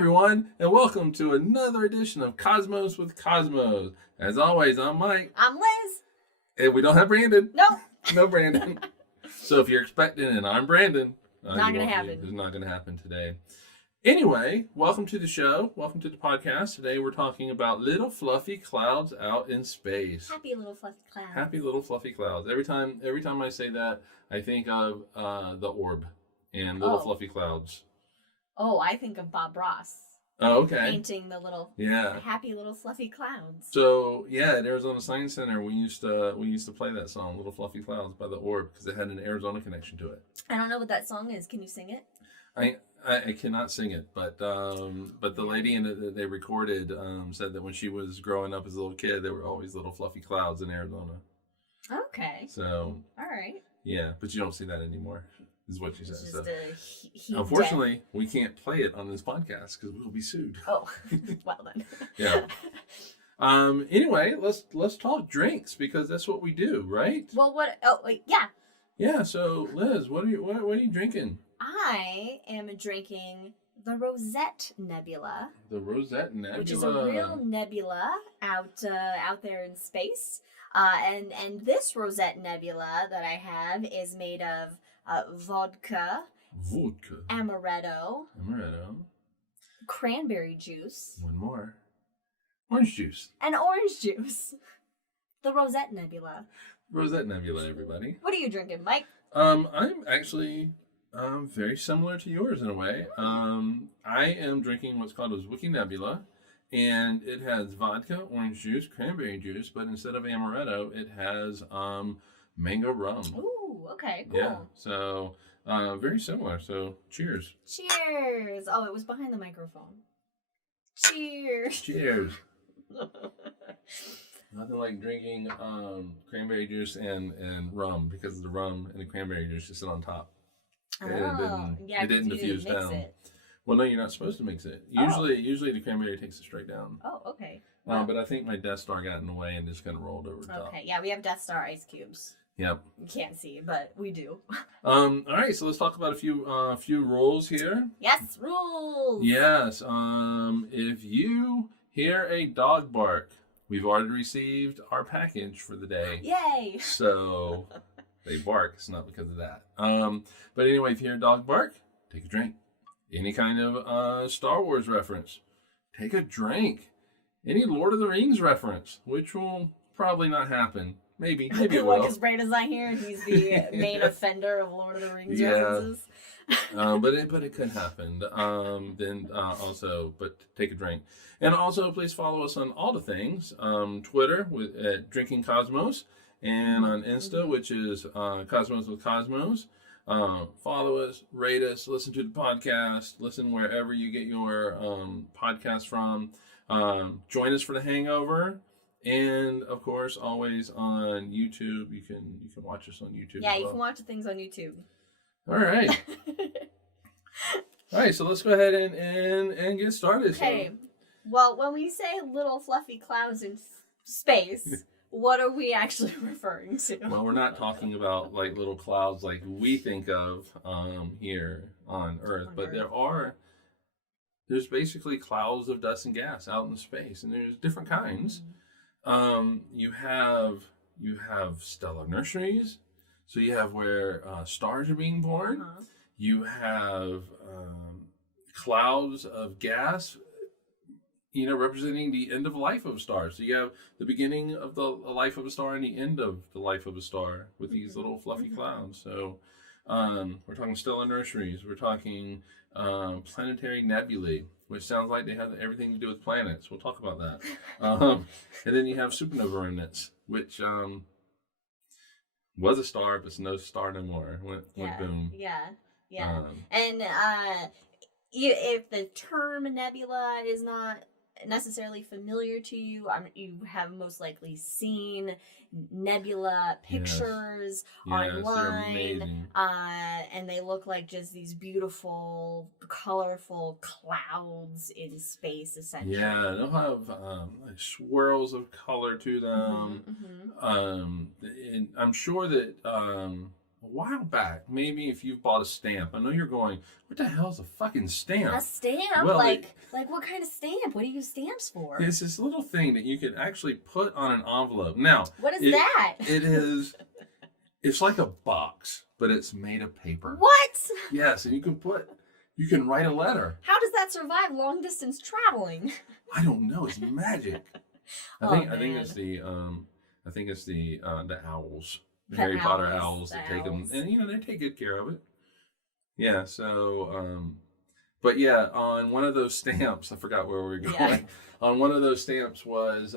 everyone, and welcome to another edition of Cosmos with Cosmos. As always, I'm Mike. I'm Liz. And we don't have Brandon. Nope. No Brandon. So if you're expecting and I'm Brandon, not going to happen. It's not going to happen today. Anyway, welcome to the show. Welcome to the podcast. Today we're talking about little fluffy clouds out in space. Happy little fluffy clouds. Happy little fluffy clouds. Every time I say that, I think of the orb and little fluffy clouds. Oh, I think of Bob Ross. Oh, okay. Painting the little happy little fluffy clouds. So yeah, at Arizona Science Center, we used to play that song, "Little Fluffy Clouds" by the Orb, because it had an Arizona connection to it. I don't know what that song is. Can you sing it? I cannot sing it, but the lady in it that they recorded said that when she was growing up as a little kid, there were always little fluffy clouds in Arizona. Okay. So. All right. Yeah, but you don't see that anymore, is what she said. Just so. Heat Unfortunately, we can't play it on this podcast because we'll be sued. Oh, well then. Yeah. Anyway, let's talk drinks because that's what we do, right? Well, what? Oh, wait, yeah. Yeah. So, Liz, what are you drinking? I am drinking the Rosette Nebula. The Rosette Nebula, which is a real nebula out there in space. And this Rosette Nebula that I have is made of vodka, amaretto, cranberry juice, one more, orange juice, and orange juice. The Rosette Nebula. Rosette Nebula, everybody. What are you drinking, Mike? I'm actually very similar to yours in a way. I am drinking what's called a Zwicky Nebula, and it has vodka, orange juice, cranberry juice, but instead of amaretto, it has mango rum. Ooh, okay, cool. Yeah, so very similar. So cheers. Cheers. Oh, it was behind the microphone. Cheers. Cheers. Nothing like drinking cranberry juice and rum, because the rum and the cranberry juice just sit on top. It didn't diffuse down. Well, no, you're not supposed to mix it. Usually the cranberry takes it straight down. Oh, okay. But I think my Death Star got in the way and just kind of rolled over the top. Okay, yeah, we have Death Star ice cubes. Yep. You can't see, but we do. All right, so let's talk about a few rules here. Yes, rules. Yes. If you hear a dog bark, we've already received our package for the day. Yay! So they bark. It's not because of that. But anyway, if you hear a dog bark, take a drink. Any kind of Star Wars reference, take a drink. Any Lord of the Rings reference, which will probably not happen. Maybe it will. Because Brandon's not here, he's the main offender of Lord of the Rings references. But it could happen. But take a drink. And also, please follow us on all the things. Twitter at Drinking Cosmos, and on Insta, which is Cosmos with Cosmos. Follow us, rate us, listen to the podcast, listen wherever you get your podcast from. Join us for the hangover. And of course, always on YouTube. You can watch us on YouTube. Yeah, you can watch the things on YouTube. All right. All right, so let's go ahead and get started. Okay. So. Well, when we say little fluffy clouds in space, what are we actually referring to? Well, we're not talking about like little clouds like we think of here on Earth, but there's basically clouds of dust and gas out in space, and there's different kinds. You have stellar nurseries, so you have where stars are being born. Uh-huh. You have clouds of gas, representing the end of life of stars. So you have the beginning of the life of a star and the end of the life of a star with these little fluffy clouds. So we're talking stellar nurseries. We're talking Planetary Nebulae, which sounds like they have everything to do with planets. We'll talk about that. And then you have supernova remnants, which was a star, but it's no star no more. Went boom. Yeah. And if the term nebula is not necessarily familiar to you, you have most likely seen nebula pictures online, and they look like just these beautiful, colorful clouds in space, essentially. Yeah, they'll have like swirls of color to them. And I'm sure that while back, maybe if you've bought a stamp, I know you're going, what the hell is a fucking stamp? A stamp? Well, like what kind of stamp? What do you use stamps for? It's this little thing that you can actually put on an envelope. Now, what is that? It's like a box, but it's made of paper. What? Yes, and you can write a letter. How does that survive long distance traveling? I don't know. It's magic. I think it's the owls. The Harry Potter owls that take them, and they take good care of it. Yeah. So, but yeah, on one of those stamps, I forgot where we were going. Yeah. On one of those stamps was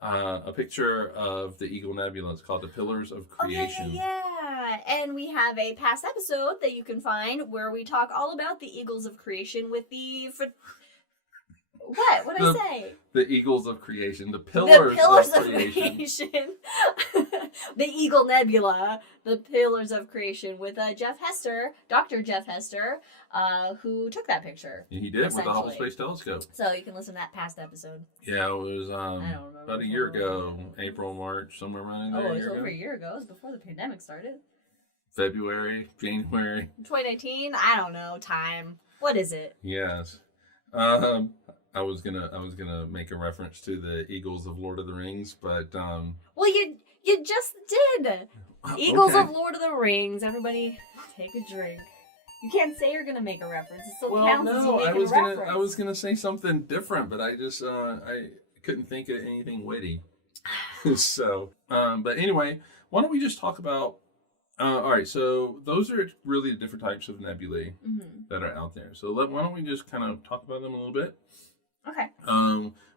a picture of the Eagle Nebula. It's called the Pillars of Creation. Yeah. And we have a past episode that you can find where we talk all about the Eagles of Creation with the. What? What did I say? The Eagles of Creation. The Pillars of Creation. The Eagle Nebula. The Pillars of Creation with Jeff Hester, Dr. Jeff Hester, who took that picture. He did with the Hubble Space Telescope. So you can listen to that past episode. Yeah, it was about a year ago, April, March, somewhere around there. Oh, it was over a year ago. It was before the pandemic started. February, January. 2019? I don't know. Time. What is it? Yes. I was gonna make a reference to the Eagles of Lord of the Rings, but well, you just did. Eagles of Lord of the Rings. Everybody, take a drink. You can't say you're gonna make a reference. It still counts as you make a reference. I was gonna say something different, but I just I couldn't think of anything witty. So, but anyway, why don't we just talk about? All right, so those are really the different types of nebulae that are out there. So why don't we just kind of talk about them a little bit? Okay.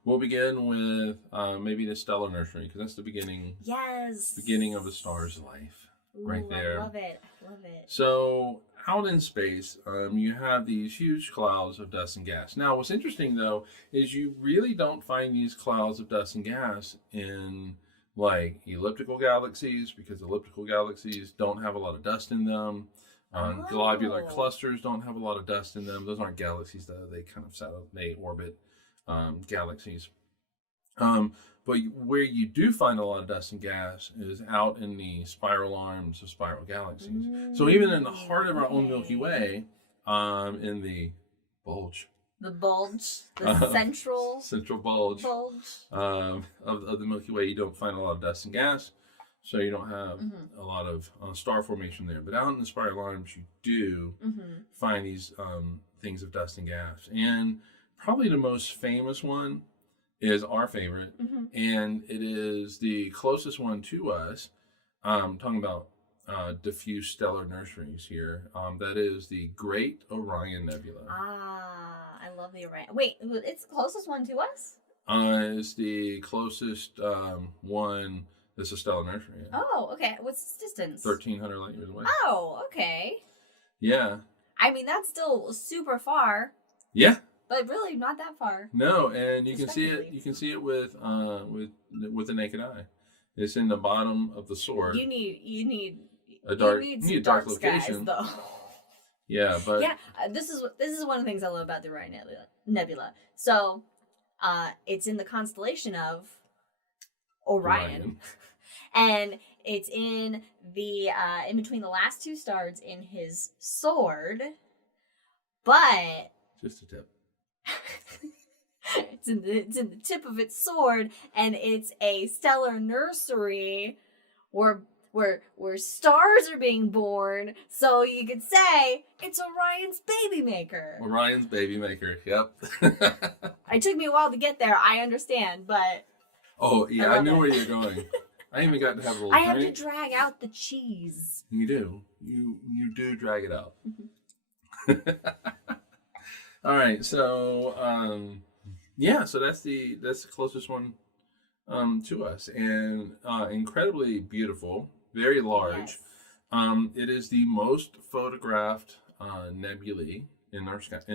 We'll begin with maybe the stellar nursery, because that's the beginning. Yes. Beginning of a star's life. Ooh, right there. I love it. Love it. So out in space, you have these huge clouds of dust and gas. Now, what's interesting though is you really don't find these clouds of dust and gas in like elliptical galaxies, because elliptical galaxies don't have a lot of dust in them. Globular clusters don't have a lot of dust in them. Those aren't galaxies though. They kind of they orbit galaxies. But where you do find a lot of dust and gas is out in the spiral arms of spiral galaxies. So even in the heart of our own Milky Way, in the bulge. The bulge, the central bulge of the Milky Way, you don't find a lot of dust and gas. So you don't have a lot of star formation there. But out in the spiral arms, you do find these things of dust and gas. And probably the most famous one is our favorite. And it is the closest one to us. Talking about diffuse stellar nurseries here. That is the Great Orion Nebula. I love the Orion. Wait, it's the closest one to us? It's the closest one. This is stellar nursery. Yeah. Oh, okay. What's its distance? 1,300 light years away. Oh, okay. Yeah. I mean, that's still super far. Yeah. But really, not that far. No, and you can see it. You can see it with the naked eye. It's in the bottom of the sword. You need a dark location, skies, though. Yeah, but this is one of the things I love about the Orion Nebula. So, it's in the constellation of Orion. And it's in the in between the last two stars in his sword, but just a tip. it's in the tip of its sword, and it's a stellar nursery where stars are being born. So you could say it's Orion's baby maker. Orion's baby maker. Yep. It took me a while to get there. I understand, but. Oh yeah, I knew where you're going. I even got to have a little. I have to drag out the cheese. You do. You do drag it out. All right, so so that's the closest one to us, and incredibly beautiful, very large. Yes. It is the most photographed nebulae in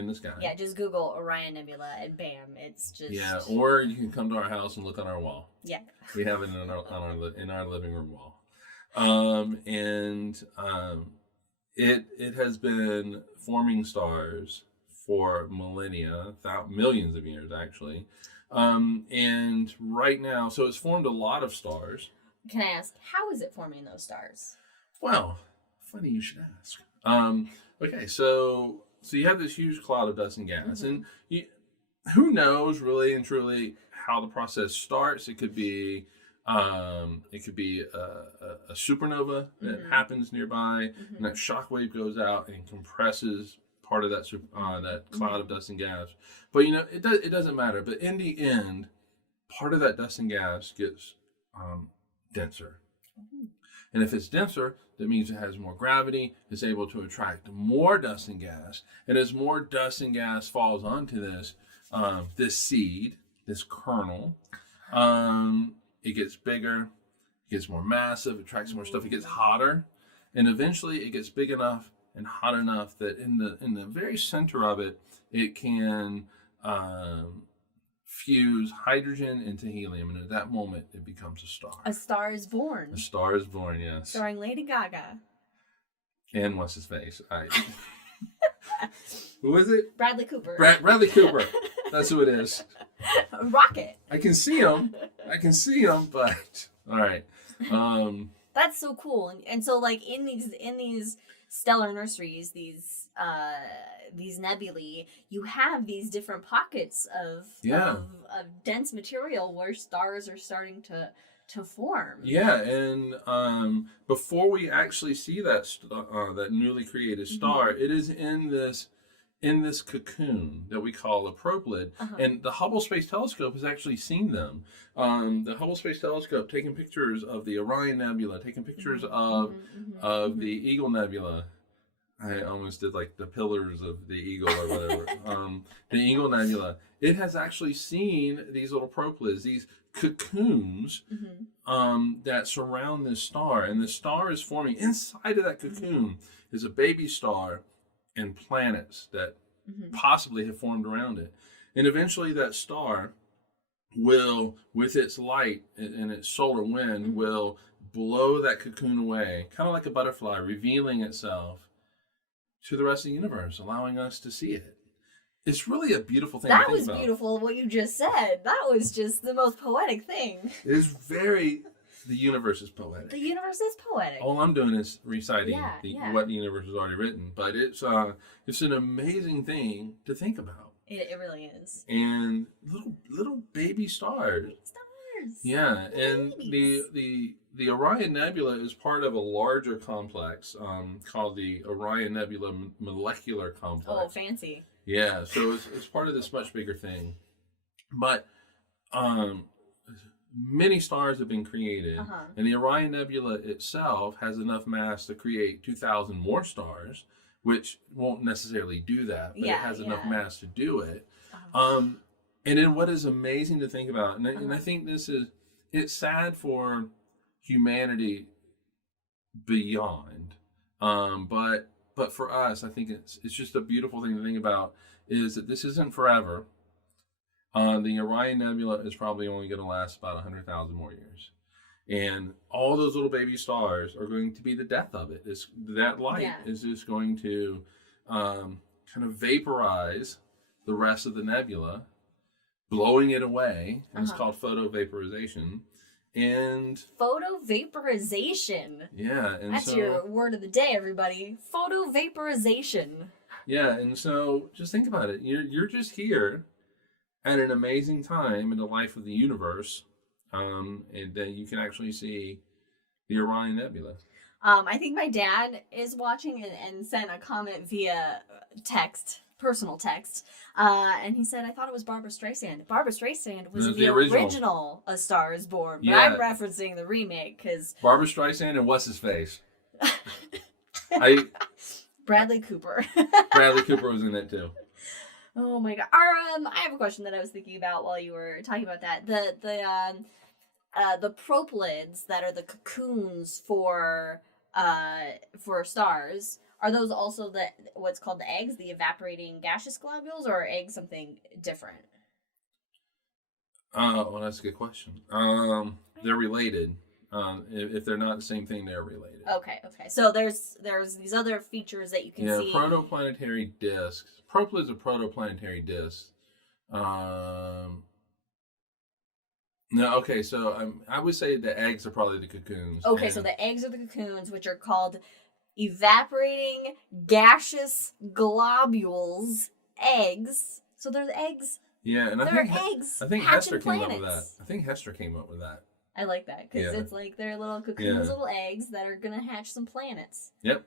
the sky. Yeah, just Google Orion Nebula and bam, it's just. Yeah, or you can come to our house and look on our wall. Yeah. We have it in our living room wall, it has been forming stars for millennia, millions of years actually, and right now, so it's formed a lot of stars. Can I ask, how is it forming those stars? Well, funny you should ask. Okay, so you have this huge cloud of dust and gas, and who knows really and truly how the process starts? It could be a supernova that happens nearby, and that shock wave goes out and compresses part of that that cloud of dust and gas. But it doesn't matter. But in the end, part of that dust and gas gets denser. And if it's denser, that means it has more gravity, it's able to attract more dust and gas. And as more dust and gas falls onto this seed, this kernel, it gets bigger, it gets more massive, attracts more stuff, it gets hotter. And eventually it gets big enough and hot enough that in the very center of it, it can fuse hydrogen into helium, and at that moment it becomes a star. A Star is Born. A Star is Born, yes. Starring Lady Gaga. And what's his face? Who is it? Bradley Cooper. Bradley Cooper. That's who it is. Rocket. I can see him, but all right. That's so cool. And so like in these stellar nurseries, these nebulae, you have these different pockets of dense material where stars are starting to form. Yeah, and before we actually see that that newly created star, it is in this cocoon that we call a propelid, and the Hubble Space Telescope has actually seen them. The Hubble Space Telescope taking pictures of the Orion Nebula, taking pictures of the Eagle Nebula. I almost did like the pillars of the eagle or whatever. The Eagle Nebula. It has actually seen these little propelids, these cocoons that surround this star. And the star is forming. Inside of that cocoon is a baby star and planets that possibly have formed around it. And eventually that star will, with its light and its solar wind, will blow that cocoon away, kind of like a butterfly, revealing itself to the rest of the universe, allowing us to see it. It's really a beautiful thing to think about. That was beautiful, what you just said. That was just the most poetic thing. It is the universe is poetic. The universe is poetic. All I'm doing is reciting what the universe has already written, but it's an amazing thing to think about. It really is. And little baby stars. Baby stars. Yeah, and the Orion Nebula is part of a larger complex called the Orion Nebula Molecular Complex. Oh, fancy. Yeah, so it's part of this much bigger thing. But many stars have been created, and the Orion Nebula itself has enough mass to create 2,000 more stars, which won't necessarily do that, but it has enough mass to do it. And then what is amazing to think about, and I think it's sad for humanity beyond, but for us, I think it's just a beautiful thing to think about, is that this isn't forever. The Orion Nebula is probably only going to last about 100,000 more years. And all those little baby stars are going to be the death of it. That light is just going to kind of vaporize the rest of the nebula, blowing it away. And it's called photovaporization. And photovaporization. Yeah, and that's your word of the day, everybody. Photovaporization. Yeah, and so just think about it. You're just here at an amazing time in the life of the universe, and then you can actually see the Orion Nebula. I think my dad is watching and sent a comment via personal text, and he said, I thought it was Barbra Streisand. Barbra Streisand was the original A Star is Born, but I'm referencing the remake because Barbra Streisand and what's his face? Bradley Cooper. Bradley Cooper was in it too. Oh my god. I have a question that I was thinking about while you were talking about that. The propelids that are the cocoons for stars, are those also what's called the eggs, the evaporating gaseous globules, or are eggs something different? Well, that's a good question. They're related. If they're not the same thing, they're related. Okay. So there's these other features that you can see. Yeah, protoplanetary disks. Propelids are protoplanetary disks. No, okay, so I would say the eggs are probably the cocoons. Okay, so the eggs are the cocoons, which are called evaporating gaseous globules eggs. So they're the eggs. Yeah, and They're eggs. I think hatching Hester came up planets. with that. I think Hester came up with that. I like that because it's like they're little cocoons, little eggs that are gonna hatch some planets. Yep.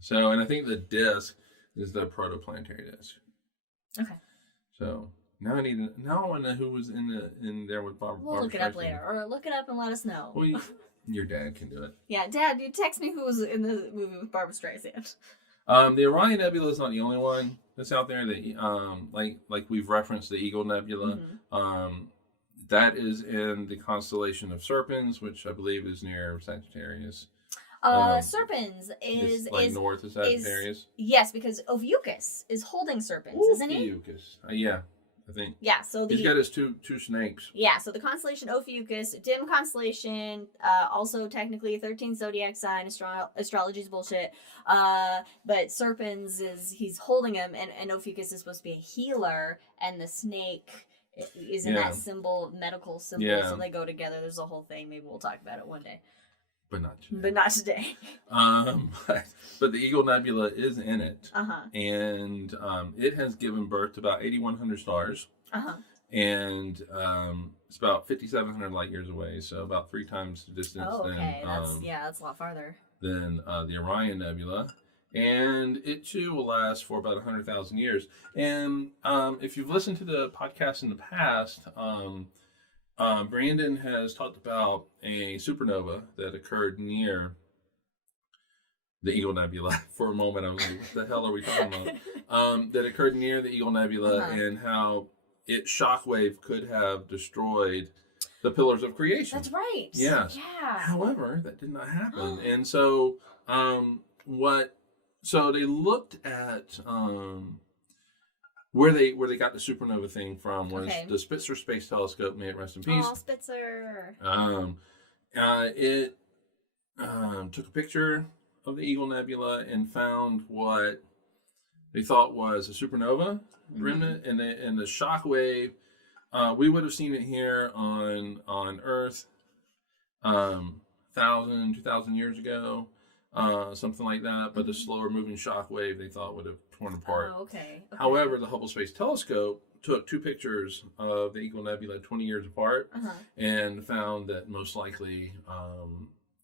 So, and I think the disc is the protoplanetary disc. Okay. So now I want to know who was in there with Barbara. We'll look it up later, or look it up and let us know. Well, your dad can do it. Yeah, Dad, you text me who was in the movie with Barbara Streisand. The Orion Nebula is not the only one that's out there. That like we've referenced the Eagle Nebula. Mm-hmm. That is in the constellation of Serpens, which I believe is near Sagittarius. Serpens is north of Sagittarius. Yes, because Ophiuchus is holding Serpens, isn't he? Ophiuchus, yeah, I think. Yeah, so he's got his two snakes. Yeah, so the constellation Ophiuchus, dim constellation, also technically a 13th zodiac sign. Astrology's bullshit. But Serpens he's holding him, and Ophiuchus is supposed to be a healer, and the snake is in that medical symbol, so they go together. There's a whole thing. Maybe we'll talk about it one day. But not today. But not today. But the Eagle Nebula is in it. Uh-huh. And it has given birth to about 8,100 stars. Uh-huh. And it's about 5,700 light years away, so about 3 times the distance that's a lot farther than the Orion Nebula. And it too will last for about 100,000 years. And if you've listened to the podcast in the past, Brandon has talked about a supernova that occurred near the Eagle Nebula. For a moment, I was like, what the hell are we talking about? That occurred near the Eagle Nebula, and how its shockwave could have destroyed the pillars of creation. That's right. Yes. Yeah. However, that did not happen. And so, so they looked at where they got the supernova thing from was the Spitzer Space Telescope. May it rest in peace. Oh, Spitzer. It took a picture of the Eagle Nebula and found what they thought was a supernova remnant, and the shock wave. We would have seen it here on Earth 1,000, 2,000 years ago, something like that. But the slower moving shock wave they thought would have torn apart. Oh, okay. However, the Hubble Space Telescope took 2 pictures of the Eagle Nebula 20 years apart and found that most likely,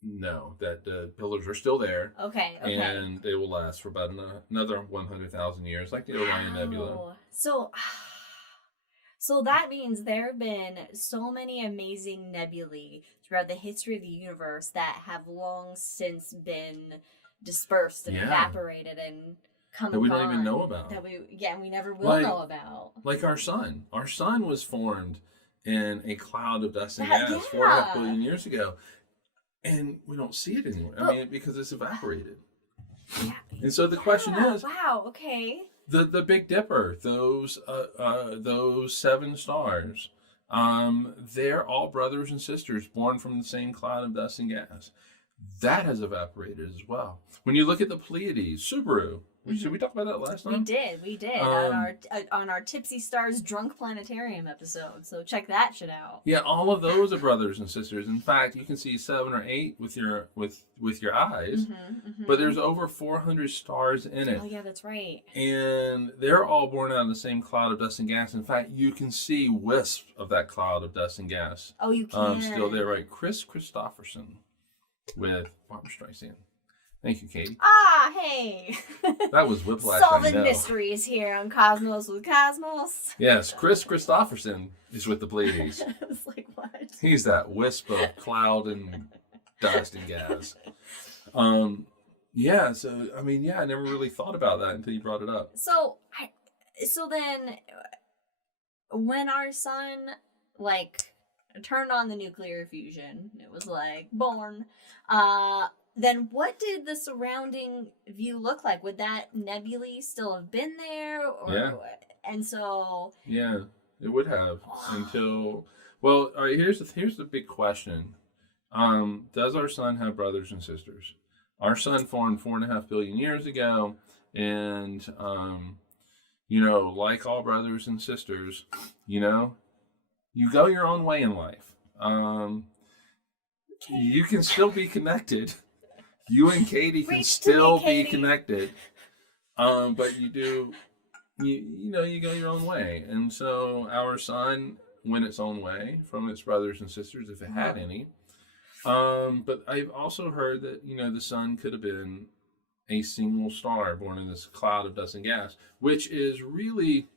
no, that the pillars are still there. Okay. And they will last for about another 100,000 years, like the Orion Nebula. So that means there have been so many amazing nebulae throughout the history of the universe that have long since been dispersed and evaporated and come that we don't even know about. We never will know about. Like our sun. Our sun was formed in a cloud of dust and gas 4.5 billion years ago. And we don't see it anymore. Because it's evaporated. Yeah. And so the question is... Wow, okay. The Big Dipper, those 7 stars, they're all brothers and sisters born from the same cloud of dust and gas. That has evaporated as well. When you look at the Pleiades, Subaru, did we talk about that last time? We did on our Tipsy Stars Drunk Planetarium episode. So check that shit out. Yeah, all of those are brothers and sisters. In fact, you can see 7 or 8 with your eyes, but there's over 400 stars in it. Oh yeah, that's right. And they're all born out of the same cloud of dust and gas. In fact, you can see wisps of that cloud of dust and gas. Oh, you can. Still there, right? Chris Christopherson with Barbara Streisand. Thank you, Katie. Ah, hey. That was Whiplash. Solving mysteries here on Cosmos with Cosmos. Yes, Chris Christopherson is with the Pleiades. I was like, what? He's that wisp of cloud and dust and gas. Yeah, so, I never really thought about that until you brought it up. So then, when our sun, turned on the nuclear fusion, it was, born, then what did the surrounding view look like? Would that nebulae still have been there? And so... Yeah, it would have until... Well, all right, here's the big question. Does our sun have brothers and sisters? Our sun formed 4.5 billion years ago, and, like all brothers and sisters, you go your own way in life. You can still be connected. You and Katie can still be connected. But you do, you know, you go your own way. And so our sun went its own way from its brothers and sisters, if it had any. But I've also heard that, you know, the sun could have been a single star born in this cloud of dust and gas, which is really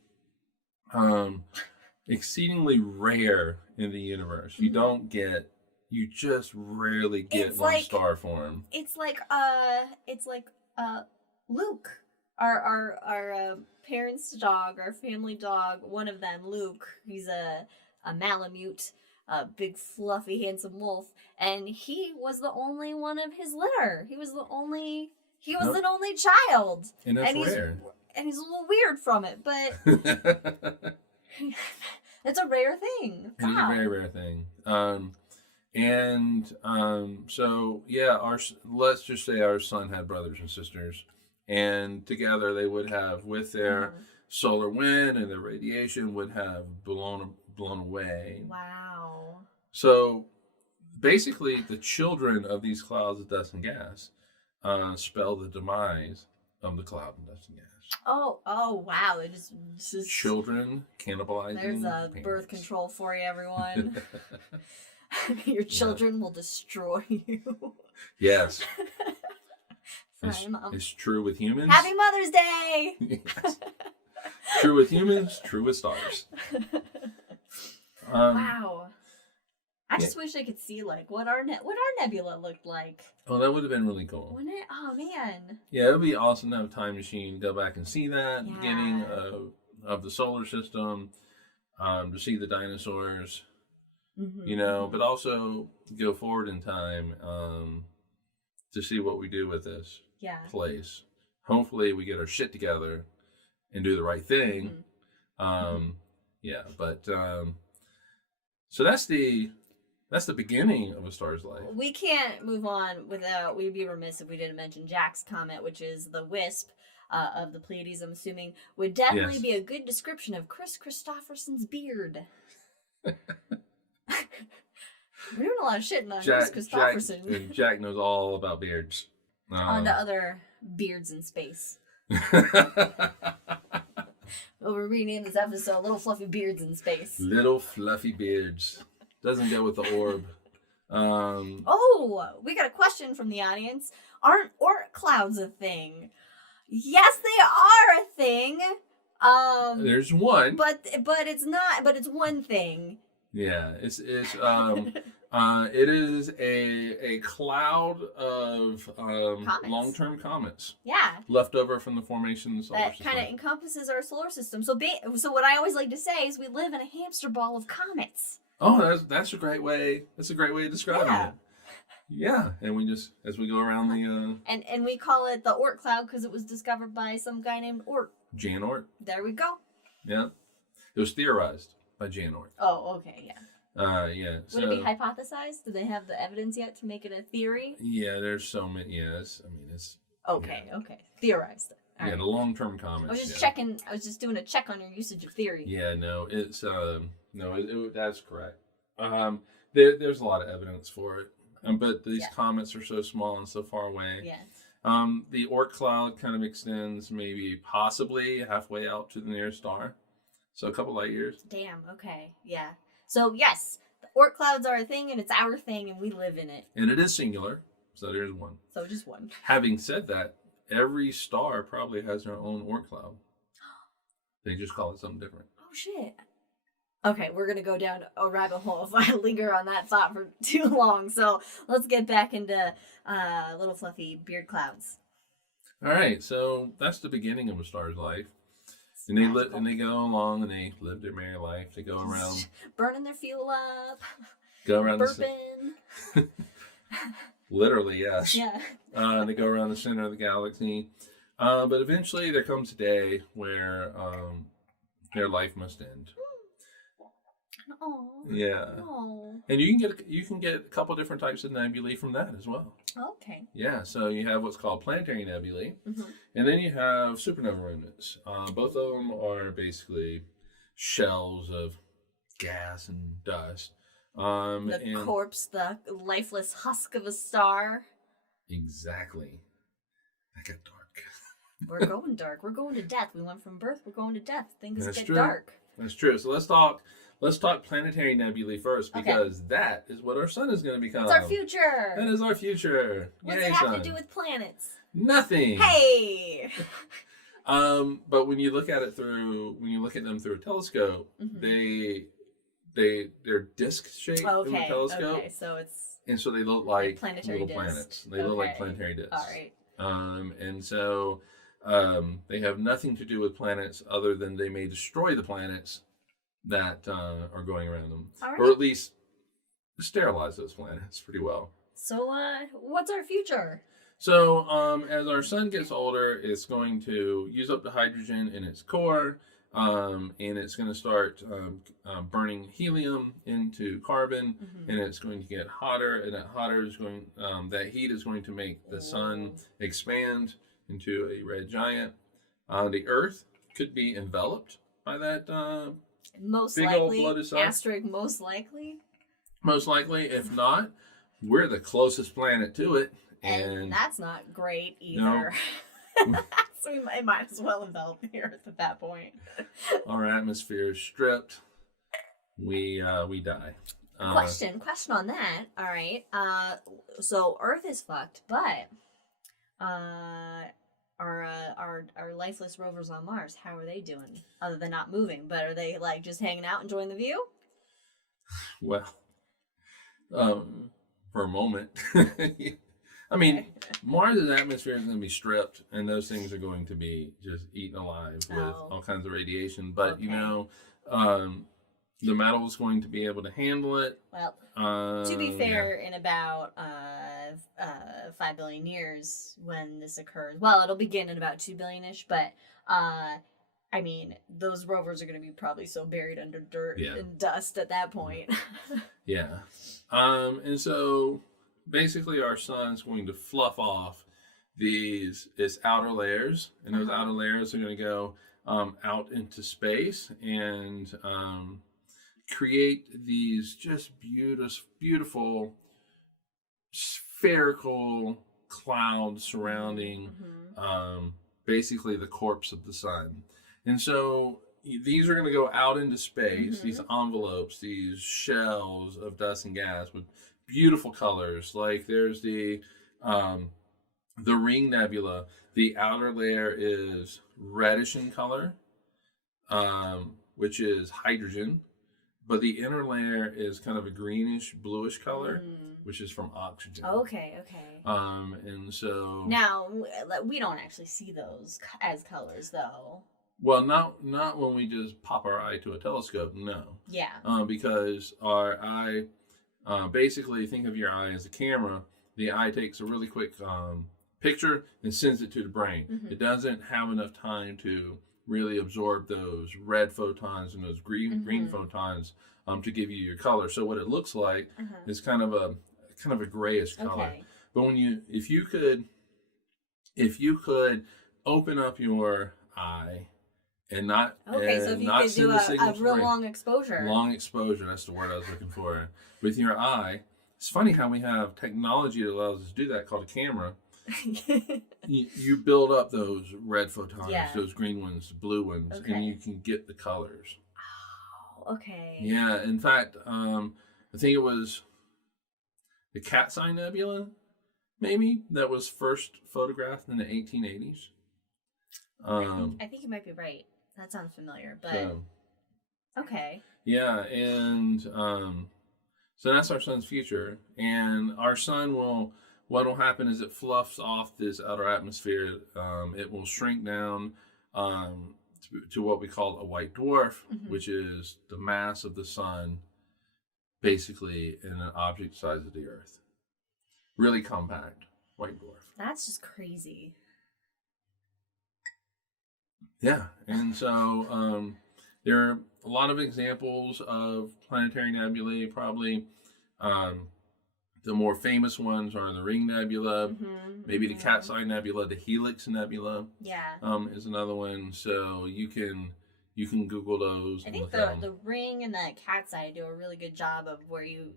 exceedingly rare in the universe. You just rarely get one star form. It's like Luke, our parents' dog, our family dog. One of them, Luke. He's a Malamute, a big, fluffy, handsome wolf, and he was the only one of his litter. He was an only child, and that's rare. He's a little weird from it, but it's a rare thing. It is a very rare thing. So yeah, let's just say our sun had brothers and sisters, and together they would have, with their solar wind and their radiation, would have blown away. Wow. So basically, the children of these clouds of dust and gas spell the demise of the cloud of dust and gas. Oh wow! It just children cannibalizing. There's a parents. Birth control for you, everyone. Your children will destroy you. Yes. It's true with humans. Happy Mother's Day! Yes. True with humans, true with stars. Wow. I just wish I could see like what our nebula looked like. Oh, that would have been really cool. Wouldn't it? Oh man. Yeah, it would be awesome to have a time machine, go back and see that beginning of the solar system, to see the dinosaurs, you know, but also go forward in time to see what we do with this place. Hopefully we get our shit together and do the right thing. So that's the beginning of a star's life. We can't move on without, we'd be remiss if we didn't mention Jack's comet, which is the wisp of the Pleiades, I'm assuming, would definitely be a good description of Chris Christopherson's beard. We're doing a lot of shit on Chris Christopherson. Jack knows all about beards. On to other beards in space. Well, we're renaming this episode Little Fluffy Beards in Space. Little Fluffy Beards. Doesn't go with the orb. We got a question from the audience. Aren't orc clouds a thing? Yes, they are a thing. There's one. But it's not, but it's one thing. Yeah, it is a cloud of long-term comets. Yeah. Left over from the formation of the solar system. That kind of encompasses our solar system. So what I always like to say is we live in a hamster ball of comets. Oh, that's a great way. That's a great way of describing it. Yeah, and we just, as we go around the and we call it the Oort cloud because it was discovered by some guy named Oort. Jan Oort. There we go. Yeah, it was theorized by Jan Oort. Oh, okay, yeah. Yeah. Would it be hypothesized? Do they have the evidence yet to make it a theory? Yeah, there's so many. Yes, it's. Okay. Theorized. All right. The long-term comments. I was just checking. I was just doing a check on your usage of theory. Yeah, no, it's that's correct. There's a lot of evidence for it, but these comets are so small and so far away. Yeah. The Oort cloud kind of extends maybe possibly halfway out to the nearest star, so a couple light years. Damn. Okay. Yeah. So yes, the Oort clouds are a thing, and it's our thing, and we live in it. And it is singular, so there's one. So just one. Having said that, every star probably has their own Oort cloud. They just call it something different. Oh shit. Okay, we're gonna go down a rabbit hole if I linger on that thought for too long. So let's get back into little fluffy beard clouds. All right, so that's the beginning of a star's life. And they go along and they live their merry life. They go around burning their fuel up. Go around burping. Literally, yes. Yeah. They go around the center of the galaxy. But eventually there comes a day where their life must end. Oh. Yeah. Oh. And you can get a couple different types of nebulae from that as well. Okay. Yeah, so you have what's called Planetary Nebulae, and then you have supernova remnants. Both of them are basically shells of gas and dust. The corpse, the lifeless husk of a star. Exactly. That got dark. We're going dark. We're going to death. We went from birth. We're going to death. Things That's get true. dark. That's true. So let's talk planetary nebulae first, because that is what our sun is going to become. It's our future. That is our future. What does it have to do with planets? Nothing. Hey. But when you look at them through a telescope, they're disc shaped in the telescope. Okay, so it's so they look like planetary little discs. planets. They look like planetary discs. All right. And so they have nothing to do with planets other than they may destroy the planets that are going around them, or at least sterilize those planets pretty well. So, what's our future? So, as our sun gets older, it's going to use up the hydrogen in its core, and it's going to start burning helium into carbon, and it's going to get hotter, and that heat is going to make the sun expand into a red giant. The Earth could be enveloped by that most big likely, old blooded sun. asterisk most likely. Most likely, if not, we're the closest planet to it. And that's not great either. No. So we might as well envelop the Earth at that point. Our atmosphere is stripped. We die. Question on that. All right. So Earth is fucked, but our lifeless rovers on Mars, how are they doing? Other than not moving, but are they like just hanging out, enjoying the view? Well, for a moment. I mean, Mars' atmosphere is going to be stripped, and those things are going to be just eaten alive with all kinds of radiation. But, the metal is going to be able to handle it. Well, to be fair, in about 5 billion years when this occurs, well, it'll begin in about 2 billion-ish, but, I mean, those rovers are going to be probably so buried under dirt and dust at that point. Yeah. And so basically our sun is going to fluff off its outer layers, and those outer layers are going to go out into space and create these just beautiful spherical clouds surrounding basically the corpse of the sun. And so these are going to go out into space, these envelopes, these shells of dust and gas with beautiful colors. Like there's the Ring Nebula. The outer layer is reddish in color, which is hydrogen, but the inner layer is kind of a greenish bluish color, which is from oxygen. Okay. And so now we don't actually see those as colors, though. Well, not when we just pop our eye to a telescope, no. Yeah. Because our eye, basically think of your eye as a camera. The eye takes a really quick picture and sends it to the brain. It doesn't have enough time to really absorb those red photons and those green photons to give you your color. So what it looks like is kind of a grayish color. Okay. But if you could open up your eye and not so if you could do a real long exposure. Long exposure, that's the word I was looking for. With your eye, it's funny how we have technology that allows us to do that, called a camera. you build up those red photons, those green ones, the blue ones, and you can get the colors. Oh, okay. Yeah, in fact, I think it was the Sign Nebula, maybe, that was first photographed in the 1880s. I think you might be right. That sounds familiar, but okay. Yeah, and so that's our sun's future, and our sun what'll happen is it fluffs off this outer atmosphere. It will shrink down to what we call a white dwarf, which is the mass of the sun, basically in an object the size of the Earth. Really compact white dwarf. That's just crazy. Yeah, and so there are a lot of examples of planetary nebulae. Probably the more famous ones are the Ring Nebula, maybe the Sign Nebula, the Helix Nebula. Yeah, is another one. So you can You can Google those. I think the ring and the cat's eye do a really good job of where you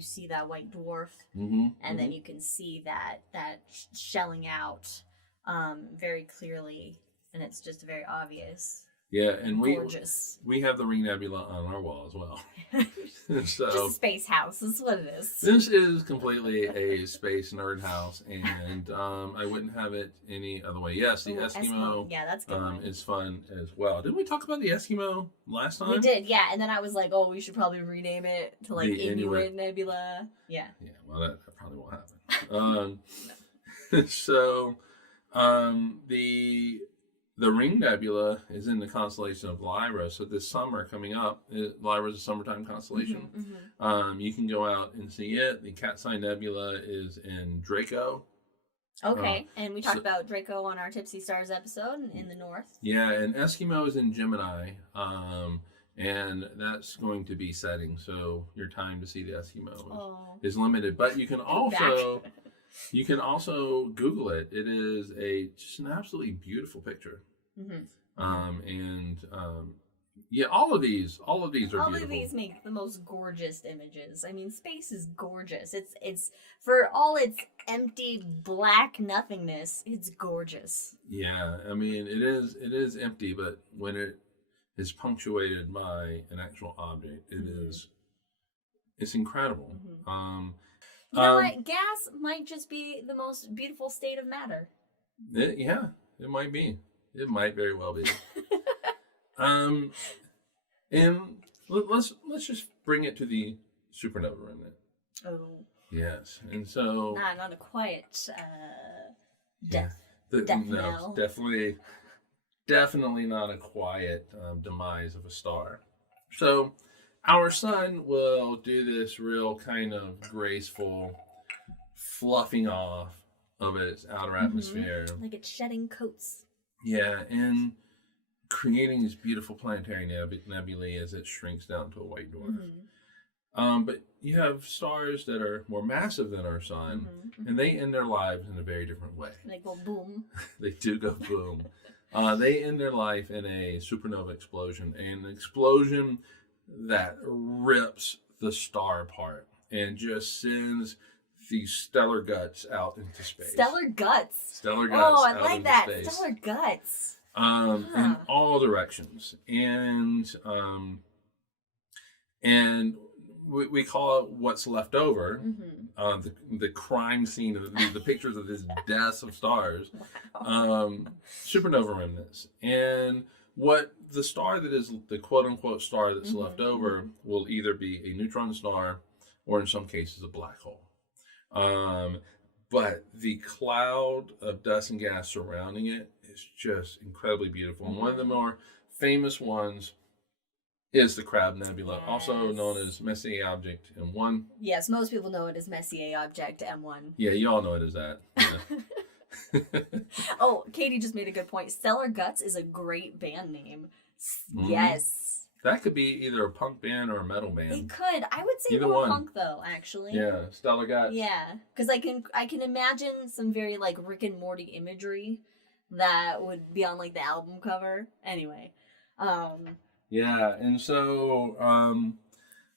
see that white dwarf, and then you can see that shelling out very clearly, and it's just very obvious. Yeah, and gorgeous. we have the Ring Nebula on our wall as well. So, just a space house is what it is. This is completely a space nerd house, and I wouldn't have it any other way. Yes, the Eskimo. Yeah, that's good. Is fun as well. Didn't we talk about the Eskimo last time? We did, yeah. And then I was like, oh, we should probably rename it to like Inuit Nebula. Yeah. Yeah. Well, that probably won't happen. So, the Ring Nebula is in the constellation of Lyra. So this summer coming up, Lyra is a summertime constellation. You can go out and see it. The Sign Nebula is in Draco. Okay, and we talked about Draco on our Tipsy Stars episode in the north. Yeah, and Eskimo is in Gemini, and that's going to be setting. So your time to see the Eskimo is limited. But you can also... You can also Google it. It is just an absolutely beautiful picture. Yeah, all of these are beautiful. All of these make the most gorgeous images. I mean, space is gorgeous. It's for all its empty black nothingness, it's gorgeous. Yeah, I mean, it is empty, but when it is punctuated by an actual object, it's incredible. You know what? Gas might just be the most beautiful state of matter. Yeah, it might be. It might very well be. And let's just bring it to the supernova remnant. Oh. Yes, and so not a quiet death. No, definitely not a quiet demise of a star. So. Our sun will do this real kind of graceful fluffing off of its outer atmosphere. Like it's shedding coats. Yeah, and creating these beautiful planetary nebulae as it shrinks down to a white dwarf. But you have stars that are more massive than our sun, and they end their lives in a very different way. They go boom. They do go boom. They end their life in a supernova explosion, an explosion that rips the star apart and just sends these stellar guts out into space. Stellar guts. Stellar guts. Oh, I like that. Space. Stellar guts. In all directions, and we call it what's left over. The crime scene of the pictures of this deaths of stars, supernova remnants, and what the star that is the quote-unquote star that's left over will either be a neutron star or in some cases a black hole. But the cloud of dust and gas surrounding it is just incredibly beautiful. And one of the more famous ones is the Crab Nebula, also known as Messier Object M1. Yes, most people know it as Messier Object M1. Yeah, you all know it as that. Yeah. Oh, Katie just made a good point. Stellar Guts is a great band name. Yes. That could be either a punk band or a metal band. It could. I would say either more one. Punk though, actually. Yeah, Stellar Guts. Yeah, because I can imagine some very like Rick and Morty imagery that would be on like the album cover. Anyway. Yeah, and so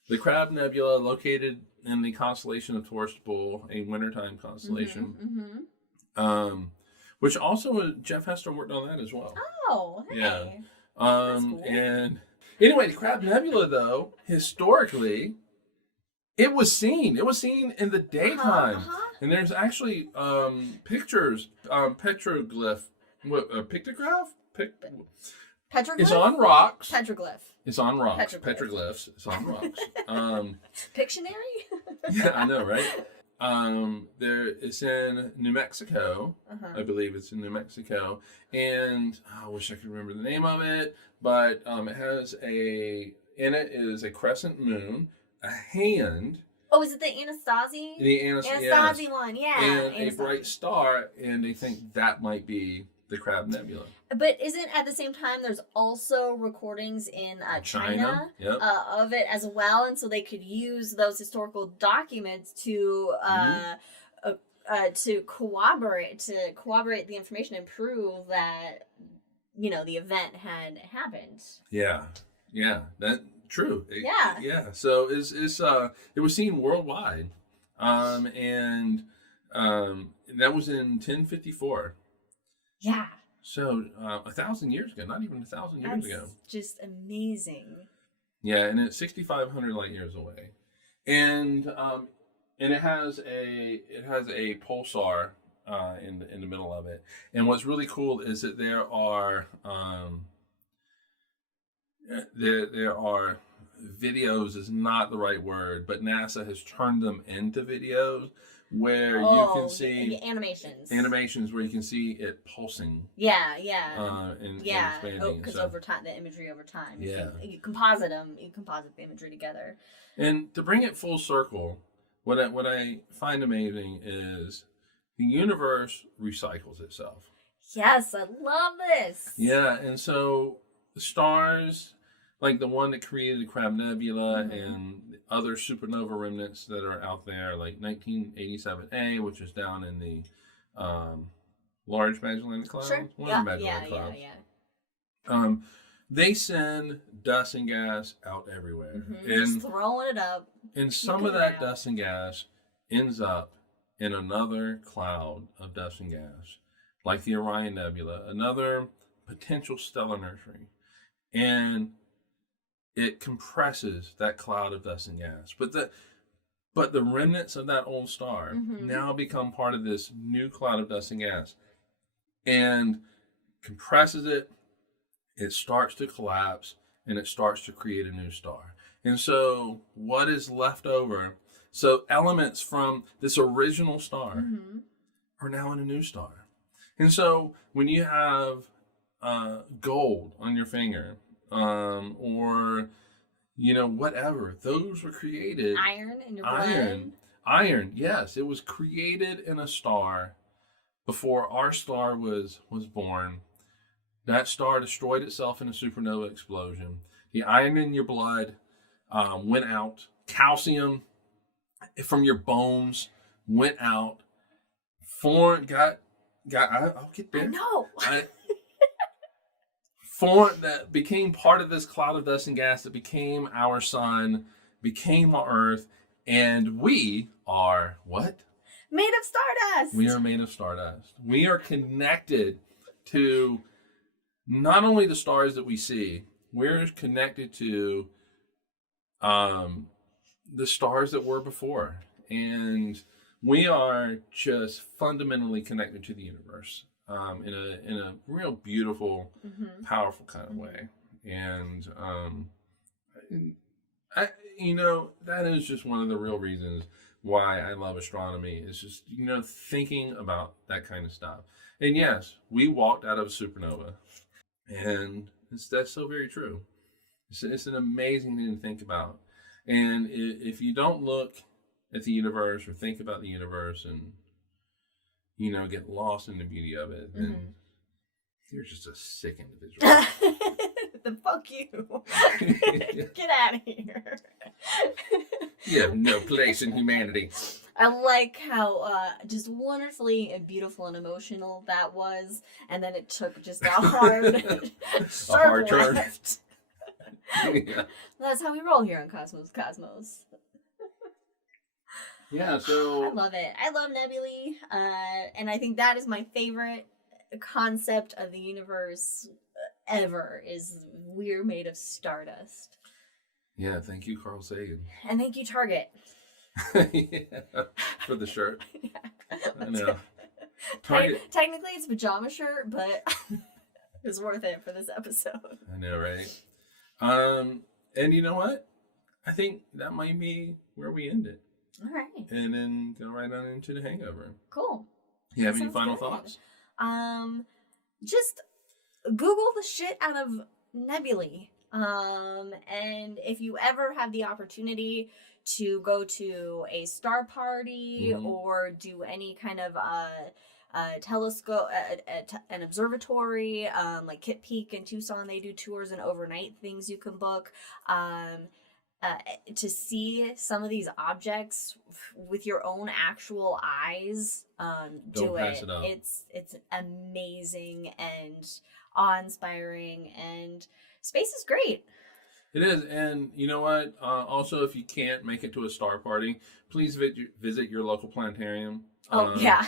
the Crab Nebula, located in the constellation of Taurus Bull, a wintertime constellation. Which also Jeff Hester worked on that as well. Oh, hey. Yeah. That's cool. And anyway, the Crab Nebula, though, historically, it was seen. It was seen in the daytime. And there's actually pictures, petroglyph, pictograph? Petroglyph? It's on rocks. Petroglyph. It's on rocks. Petroglyphs. It's on rocks. Pictionary? Yeah, I know, right? It's in New Mexico. I believe it's in New Mexico, and I wish I could remember the name of it. But it has in it is a crescent moon, a hand. Oh, is it the Anasazi? The Anasazi one, yeah. And a bright star, and they think that might be the Crab Nebula. But isn't at the same time there's also recordings in China of it as well, and so they could use those historical documents to corroborate the information and prove that the event had happened. Yeah, that true. Yeah. Yeah. So it was seen worldwide, and that was in 1054. Yeah. So 1,000 years ago, not even 1,000 years ago. Just amazing. Yeah, and it's 6,500 light years away, and it has a pulsar in the middle of it. And what's really cool is that there are videos is not the right word, but NASA has turned them into videos where you can see animations where you can see it pulsing. Yeah. And expanding. Because over time, the imagery over time. Yeah. You composite them. You composite the imagery together. And to bring it full circle, what I find amazing is the universe recycles itself. Yes, I love this. Yeah, and so the stars, like the one that created the Crab Nebula and other supernova remnants that are out there, like 1987A, which is down in the Large Magellanic Cloud. Sure. One of the Magellanic Clouds. They send dust and gas out everywhere. And just throwing it up. And some of that dust and gas ends up in another cloud of dust and gas, like the Orion Nebula, another potential stellar nursery. And it compresses that cloud of dust and gas. But the remnants of that old star now become part of this new cloud of dust and gas. And compresses it, it starts to collapse, and it starts to create a new star. And so what is left over, so elements from this original star are now in a new star. And so when you have gold on your finger, or whatever, those were created. Iron in your blood. Iron, yes, it was created in a star before our star was born. That star destroyed itself in a supernova explosion. The iron in your blood went out. Calcium from your bones went out. I'll get there. No. That became part of this cloud of dust and gas that became our sun, became our Earth, and we are what? Made of stardust. We are made of stardust. We are connected to not only the stars that we see, we're connected to the stars that were before. And we are just fundamentally connected to the universe in a real beautiful, powerful kind of way. And that is just one of the real reasons why I love astronomy. Is just thinking about that kind of stuff. And yes, we walked out of a supernova, and that's so very true. It's an amazing thing to think about. And if you don't look at the universe or think about the universe and get lost in the beauty of it, then you're just a sick individual. Then fuck you. Get out of here. You have no place in humanity. I like how just wonderfully beautiful and emotional that was, and then it took just a hard turn. Yeah. That's how we roll here on Cosmos. Yeah, so I love it. I love nebulae, and I think that is my favorite concept of the universe ever. Is we're made of stardust. Yeah, thank you, Carl Sagan, and thank you, Target. Yeah, for the shirt. Yeah, I know. Target. Technically, it's a pajama shirt, but it's worth it for this episode. I know, right? And you know what? I think that might be where we end it. All right. And then go right on into the hangover. Cool. You have any final thoughts? Just Google the shit out of nebulae. And if you ever have the opportunity to go to a star party or do any kind of telescope, an observatory, like Kit Peak in Tucson, they do tours and overnight things you can book. to see some of these objects with your own actual eyes, Don't do pass it. it up. It's amazing and awe-inspiring, and space is great. It is, and you know what? Also, if you can't make it to a star party, please visit your local planetarium. Oh yeah.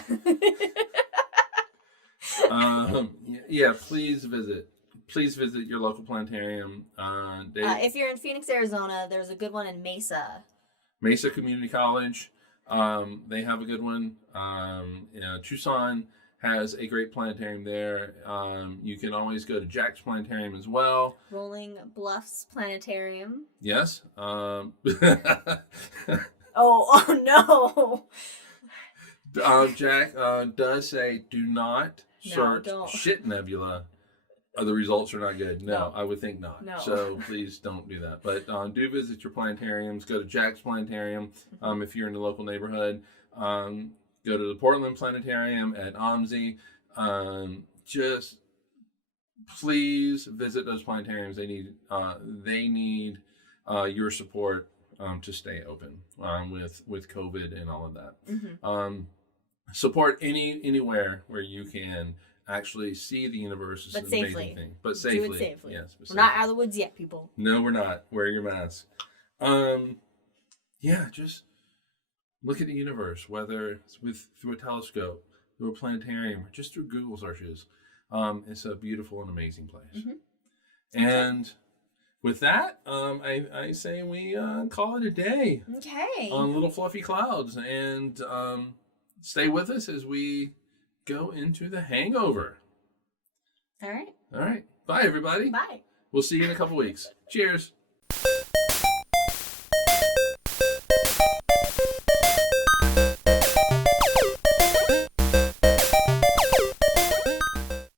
Yeah, please visit. Please visit your local planetarium. If you're in Phoenix, Arizona, there's a good one in Mesa. Mesa Community College, they have a good one. Tucson has a great planetarium there. You can always go to Jack's Planetarium as well. Rolling Bluffs Planetarium. Yes. Oh no. Jack does say, do not search shit nebula. The results are not good. No, I would think not. No. So please don't do that. But do visit your planetariums. Go to Jack's Planetarium if you're in the local neighborhood. Go to the Portland Planetarium at OMSI. Just please visit those planetariums. They need your support to stay open with COVID and all of that. Mm-hmm. Support anywhere where you can actually see the universe. Is an amazing thing. But safely. Do it safely. Yes. We're not out of the woods yet, people. No, we're not. Wear your mask. Yeah, just look at the universe, whether it's through a telescope, through a planetarium, or just through Google searches. It's a beautiful and amazing place. Mm-hmm. And with that, I say we call it a day. Okay. On Little Fluffy Clouds. And stay with us as we go into the hangover. All right. All right. Bye, everybody. Bye. We'll see you in a couple weeks. Cheers.